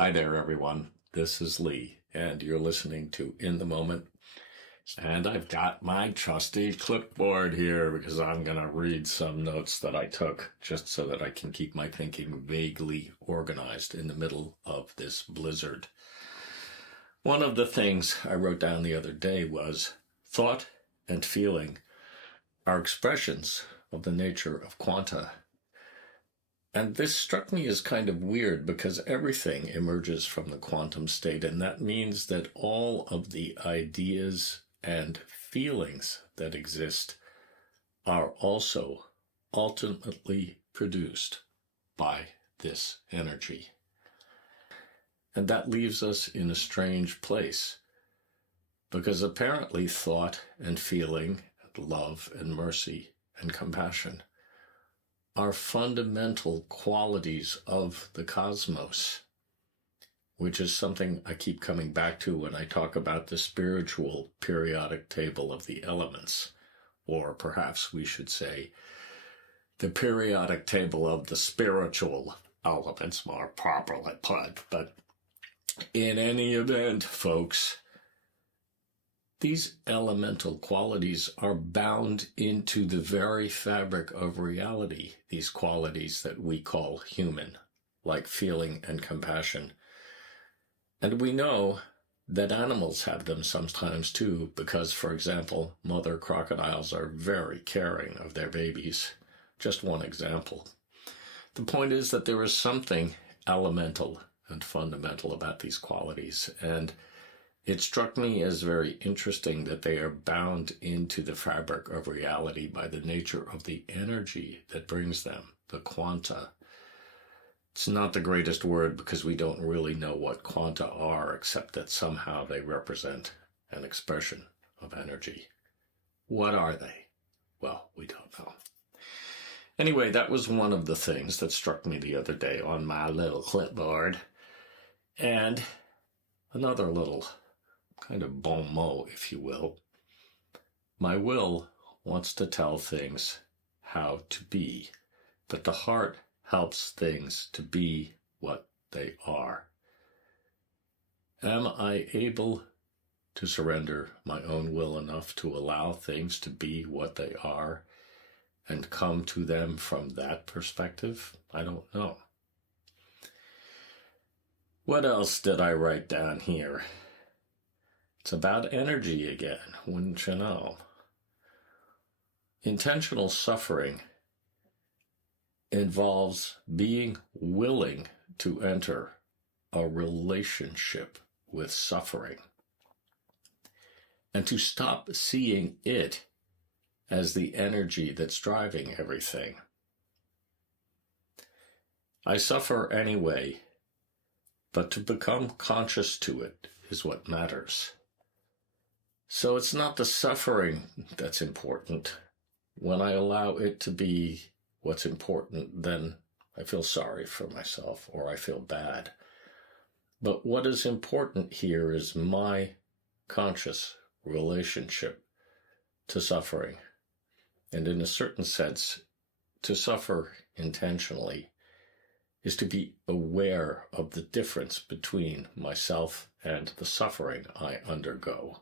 Hi there, everyone. This is Lee, and you're listening to In the Moment. And I've got my trusty clipboard here because I'm going to read some notes that I took just so that I can keep my thinking vaguely organized in the middle of this blizzard. One of the things I wrote down the other day was thought and feeling are expressions of the nature of quanta. And this struck me as kind of weird because everything emerges from the quantum state, and that means that all of the ideas and feelings that exist are also ultimately produced by this energy. And that leaves us in a strange place, because apparently thought and feeling, and love and mercy and compassion are fundamental qualities of the cosmos, which is something I keep coming back to when I talk about the spiritual periodic table of the elements, or perhaps we should say the periodic table of the spiritual elements, more properly put. But in any event, folks, these elemental qualities are bound into the very fabric of reality, these qualities that we call human, like feeling and compassion. And we know that animals have them sometimes too, because, for example, mother crocodiles are very caring of their babies. Just one example. The point is that there is something elemental and fundamental about these qualities, and it struck me as very interesting that they are bound into the fabric of reality by the nature of the energy that brings them, the quanta. It's not the greatest word because we don't really know what quanta are, except that somehow they represent an expression of energy. What are they? Well, we don't know. Anyway, that was one of the things that struck me the other day on my little clipboard. And another little kind of bon mot, if you will. My will wants to tell things how to be, but the heart helps things to be what they are. Am I able to surrender my own will enough to allow things to be what they are and come to them from that perspective? I don't know. What else did I write down here? It's about energy again, wouldn't you know? Intentional suffering involves being willing to enter a relationship with suffering and to stop seeing it as the energy that's driving everything. I suffer anyway, but to become conscious to it is what matters. So it's not the suffering that's important. When I allow it to be what's important, then I feel sorry for myself or I feel bad. But what is important here is my conscious relationship to suffering. And in a certain sense, to suffer intentionally is to be aware of the difference between myself and the suffering I undergo.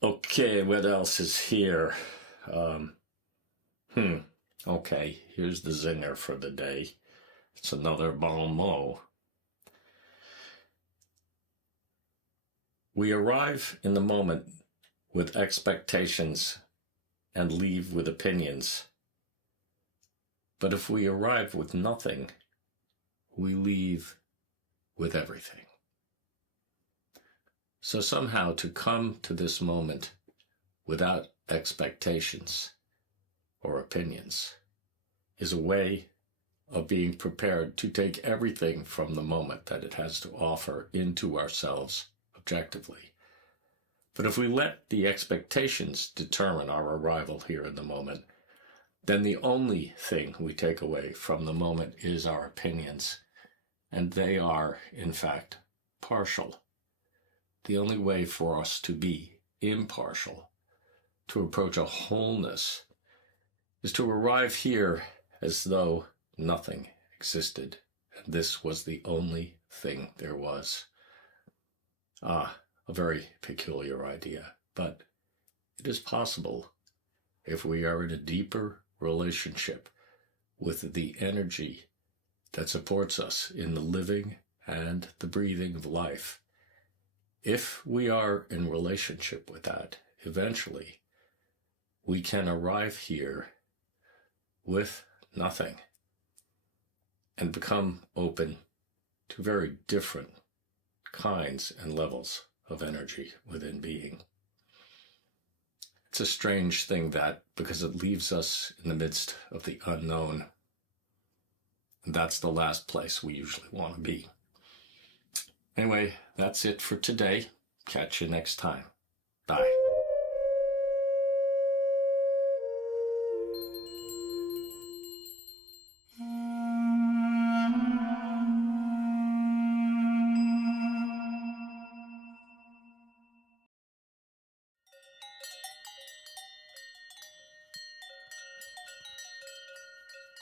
Okay, what else is here? Okay, here's the zinger for the day. It's another bon mot. We arrive in the moment with expectations and leave with opinions. But if we arrive with nothing, we leave with everything. So somehow to come to this moment without expectations or opinions is a way of being prepared to take everything from the moment that it has to offer into ourselves objectively. But if we let the expectations determine our arrival here in the moment, then the only thing we take away from the moment is our opinions, and they are, in fact, partial. The only way for us to be impartial, to approach a wholeness, is to arrive here as though nothing existed and this was the only thing there was. A very peculiar idea, but it is possible if we are in a deeper relationship with the energy that supports us in the living and the breathing of life. If we are in relationship with that, eventually we can arrive here with nothing and become open to very different kinds and levels of energy within being. It's a strange thing that, because it leaves us in the midst of the unknown, and that's the last place we usually want to be. Anyway, that's it for today. Catch you next time. Bye.